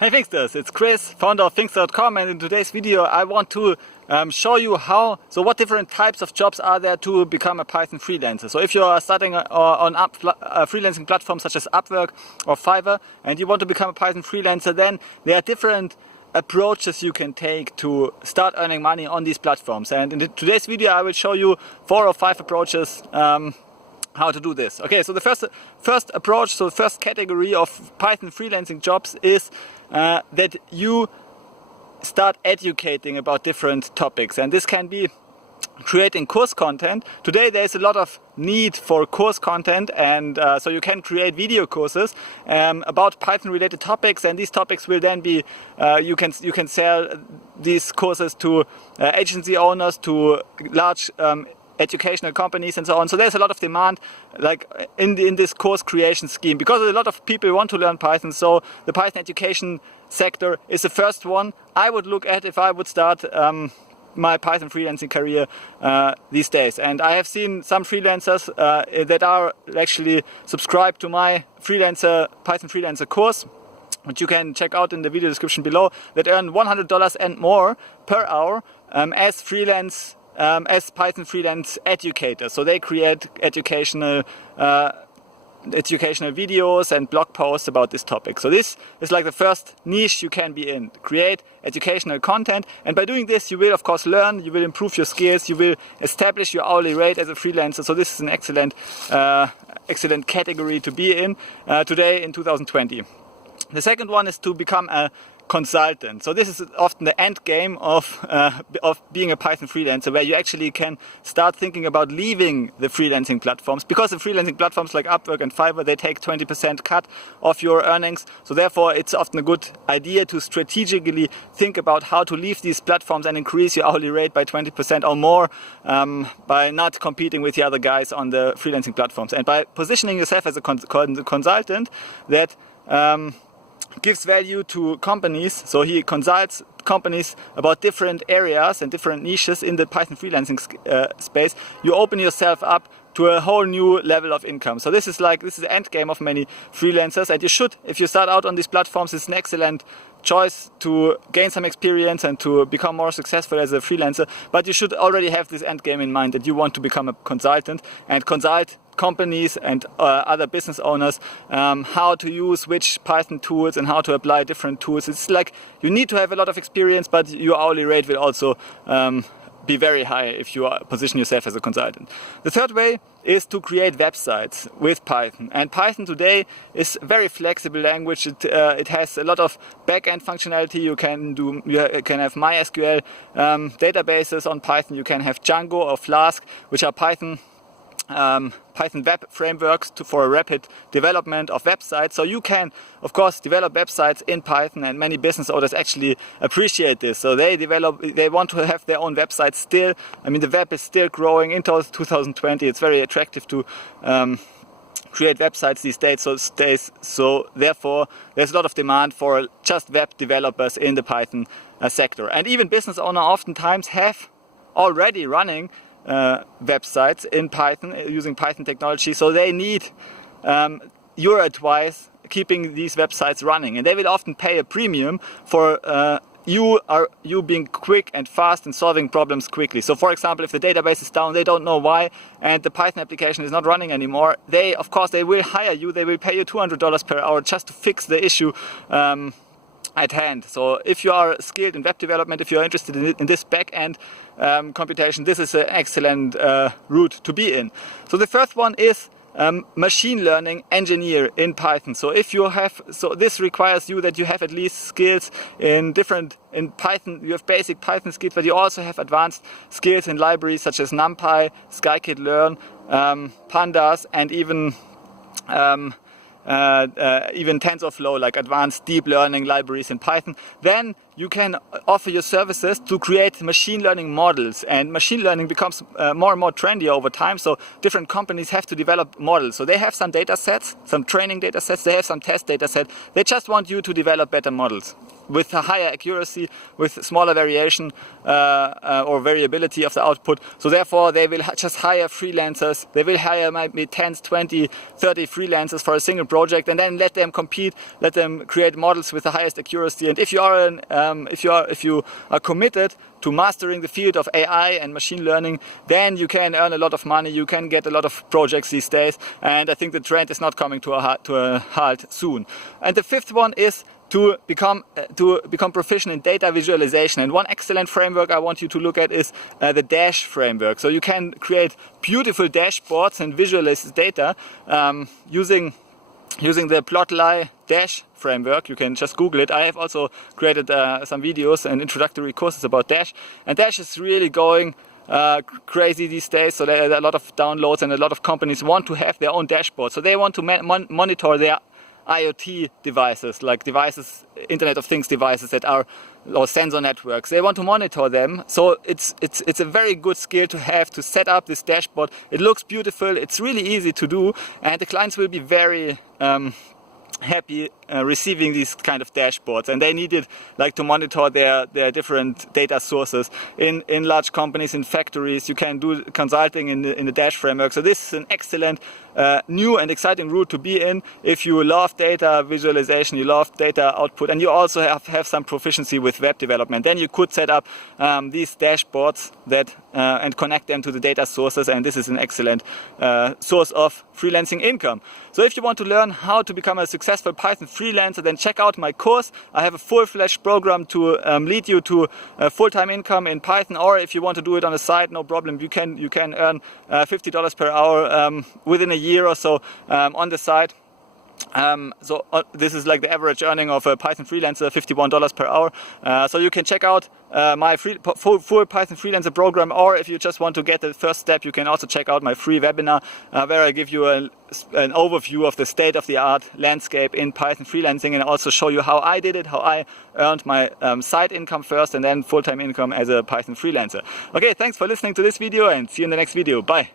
Hey Finxters, it's Chris, founder of Finxter.com, and in today's video I want to show you what different types of jobs are there to become a Python freelancer. So if you are starting on freelancing platforms such as Upwork or Fiverr and you want to become a Python freelancer, then there are different approaches you can take to start earning money on these platforms. And in today's video I will show you 4 or 5 approaches how to do this. Okay, so the first approach, so the first category of Python freelancing jobs is that you start educating about different topics, and this can be creating course content. Today there's a lot of need for course content, and so you can create video courses about Python related topics, and these topics will then be you can sell these courses to agency owners, to large educational companies and so on. So there's a lot of demand like in this course creation scheme, because a lot of people want to learn Python. So the Python education sector is the first one I would look at if I would start my Python freelancing career these days. And I have seen some freelancers that are actually subscribed to my Python freelancer course, which you can check out in the video description below, that earn $100 and more per hour as Python freelance educators. So they create educational videos and blog posts about this topic. So this is like the first niche you can be in, create educational content. And by doing this, you will of course learn, you will improve your skills, you will establish your hourly rate as a freelancer. So this is an excellent category to be in today in 2020. The second one is to become a consultant. So this is often the end game of being a Python freelancer, where you actually can start thinking about leaving the freelancing platforms, because the freelancing platforms like Upwork and Fiverr, they take 20% cut of your earnings. So therefore it's often a good idea to strategically think about how to leave these platforms and increase your hourly rate by 20% or more by not competing with the other guys on the freelancing platforms, and by positioning yourself as a consultant that gives value to companies. So he consults companies about different areas and different niches in the Python freelancing space. You open yourself up to a whole new level of income. So this is the end game of many freelancers, and you should, if you start out on these platforms, it's an excellent choice to gain some experience and to become more successful as a freelancer. But you should already have this end game in mind, that you want to become a consultant and consult companies and other business owners how to use which Python tools and how to apply different tools. It's like you need to have a lot of experience, but your hourly rate will also be very high if you position yourself as a consultant. The third way is to create websites with Python. And Python today is a very flexible language. It has a lot of back-end functionality. You can have MySQL databases on Python. You can have Django or Flask, which are Python web frameworks for a rapid development of websites. So you can of course develop websites in Python, and many business owners actually appreciate this. So they want to have their own websites still. I mean, the web is still growing into 2020. It's very attractive to create websites these days. So therefore there's a lot of demand for just web developers in the Python sector. And even business owners oftentimes have already running websites in Python using Python technology, so they need your advice keeping these websites running, and they will often pay a premium for you being quick and fast and solving problems quickly. So for example, if the database is down, they don't know why, and the Python application is not running anymore, they will hire you. They will pay you $200 per hour just to fix the issue at hand. So if you are skilled in web development, if you are interested in this back-end computation, this is an excellent route to be in. So the first one is machine learning engineer in Python. So this requires you that you have at least skills in Python. You have basic Python skills, but you also have advanced skills in libraries such as NumPy, scikit-learn, pandas, and even TensorFlow, like advanced deep learning libraries in Python. Then you can offer your services to create machine learning models, and machine learning becomes more and more trendy over time. So different companies have to develop models. So they have some data sets, some training data sets, they have some test data set. They just want you to develop better models with a higher accuracy, with smaller variation or variability of the output. So therefore they will just hire freelancers. They will hire maybe 10, 20, 30 freelancers for a single project, and then let them compete, let them create models with the highest accuracy. And if you are committed to mastering the field of AI and machine learning, then you can earn a lot of money, you can get a lot of projects these days, and I think the trend is not coming to a halt soon. And the fifth one is to become proficient in data visualization. And one excellent framework I want you to look at is the Dash framework. So you can create beautiful dashboards and visualize data using the Plotly Dash framework. You can just Google it. I have also created some videos and introductory courses about Dash, and Dash is really going crazy these days. So there are a lot of downloads, and a lot of companies want to have their own dashboard. So they want to monitor their IoT devices, like devices, Internet of Things devices that are, or sensor networks. They want to monitor them. So it's a very good skill to have, to set up this dashboard. It looks beautiful. It's really easy to do, and the clients will be very happy receiving these kind of dashboards, and they need it like to monitor their different data sources in large companies, in factories. You can do consulting in the Dash framework. So this is an excellent new and exciting route to be in if you love data visualization, you love data output, and you also have some proficiency with web development. Then you could set up these dashboards that and connect them to the data sources, and this is an excellent source of freelancing income. So if you want to learn how to become a successful Python freelancer, then check out my course. I have a full-fledged program to lead you to full-time income in Python, or if you want to do it on the side, no problem. You can earn $50 per hour within a year or so on the side. This is like the average earning of a Python freelancer, $51 per hour. So you can check out my full Python freelancer program, or if you just want to get the first step, you can also check out my free webinar where I give you an overview of the state-of-the-art landscape in Python freelancing, and also show you how I did it, how I earned my side income first and then full-time income as a Python freelancer. Okay, thanks for listening to this video, and see you in the next video. Bye.